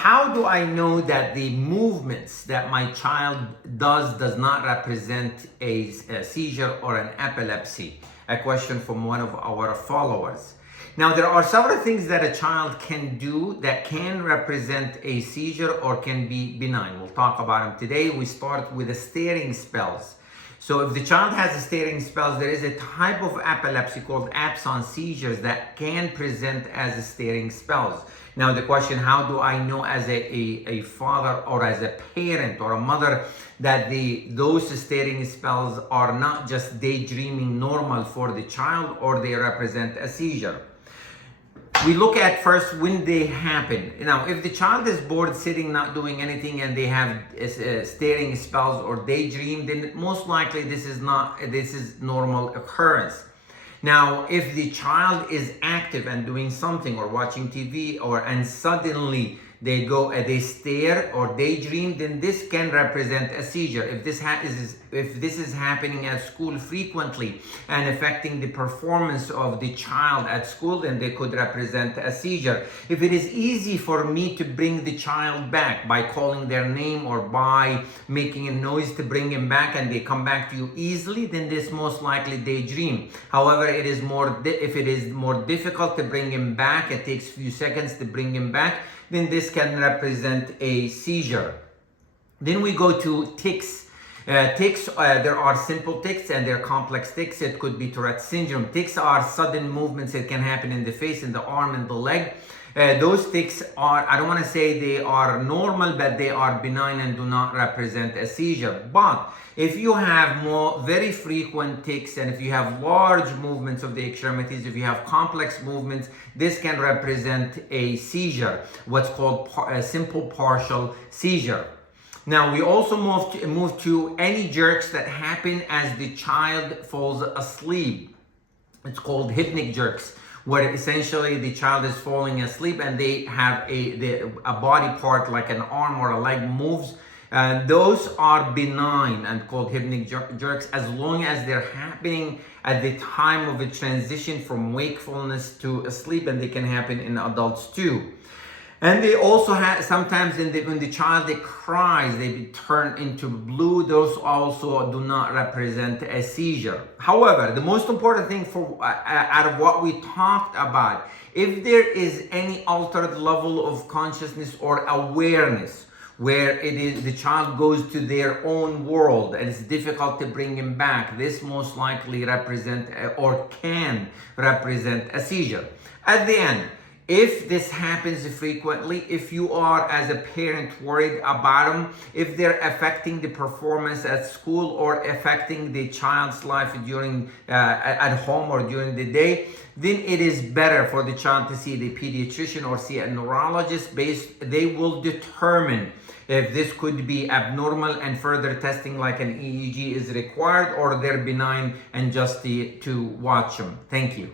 How do I know that the movements that my child does not represent a seizure or an epilepsy? A question from one of our followers. Now, there are several things that a child can do that can represent a seizure or can be benign. We'll talk about them today. We start with the staring spells. So if the child has a staring spells, there is a type of epilepsy called absence seizures that can present as staring spells. Now the question, how do I know as a father or as a parent or a mother that those staring spells are not just daydreaming normal for the child or they represent a seizure? We look at first when they happen. Now, if the child is bored, sitting, not doing anything, and they have staring spells or daydream, then most likely this is normal occurrence. Now, if the child is active and doing something or watching TV and suddenly they stare or daydream, then this can represent a seizure. If this is happening at school frequently and affecting the performance of the child at school, then they could represent a seizure. If it is easy for me to bring the child back by calling their name or by making a noise to bring him back and they come back to you easily, then this most likely daydream. However, if it is more difficult to bring him back, it takes a few seconds to bring him back, then this can represent a seizure. Then we go to tics. There are simple tics and there are complex tics. It could be Tourette syndrome. Tics are sudden movements that can happen in the face, in the arm, and the leg. Those tics are, I don't want to say they are normal, but they are benign and do not represent a seizure. But if you have very frequent tics and if you have large movements of the extremities, if you have complex movements, this can represent a seizure, what's called a simple partial seizure. Now, we also move to any jerks that happen as the child falls asleep. It's called hypnic jerks, where essentially the child is falling asleep and they have a body part like an arm or a leg moves. Those are benign and called hypnic jerks as long as they're happening at the time of a transition from wakefulness to sleep, and they can happen in adults too. And they also have sometimes when the child cries, they turn into blue. Those also do not represent a seizure. However, the most important thing out of what we talked about, if there is any altered level of consciousness or awareness, where the child goes to their own world and it's difficult to bring him back, this most likely can represent a seizure. At the end, if this happens frequently, if you are as a parent worried about them, if they're affecting the performance at school or affecting the child's life during at home or during the day, then it is better for the child to see the pediatrician or see a neurologist. They will determine if this could be abnormal and further testing like an EEG is required, or they're benign and just to watch them. Thank you.